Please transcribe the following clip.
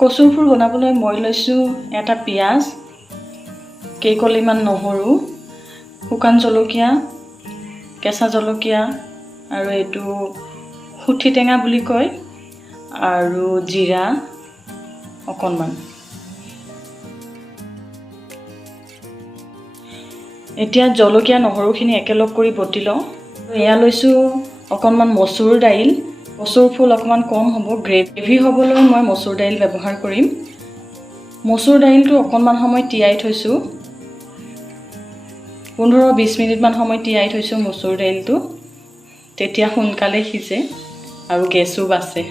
কচুৰ ফুল বনাবলৈ মই লৈছোঁ এটা পিঁয়াজ, কেইকলিমান নহৰু, শুকান জলকীয়া, কেঁচা জলকীয়া আৰু এইটো সুঠি টেঙা বুলি কয়, আৰু জিৰা অকণমান। এতিয়া জলকীয়া নহৰুখিনি একেলগ কৰি বটি লওঁ। এয়া লৈছোঁ অকণমান মচুৰ দাইল। কচুৰ ফুল অকণমান কম হ'ব, গ্ৰেভি হ'বলৈ মই মচুৰ দাইল ব্যৱহাৰ কৰিম। মচুৰ দাইলটো অকণমান সময় তিয়াই থৈছোঁ, 15-20 মিনিটমান সময় তিয়াই থৈছোঁ মচুৰ দাইলটো, তেতিয়া সোনকালে সিজে আৰু গেছো বাচে।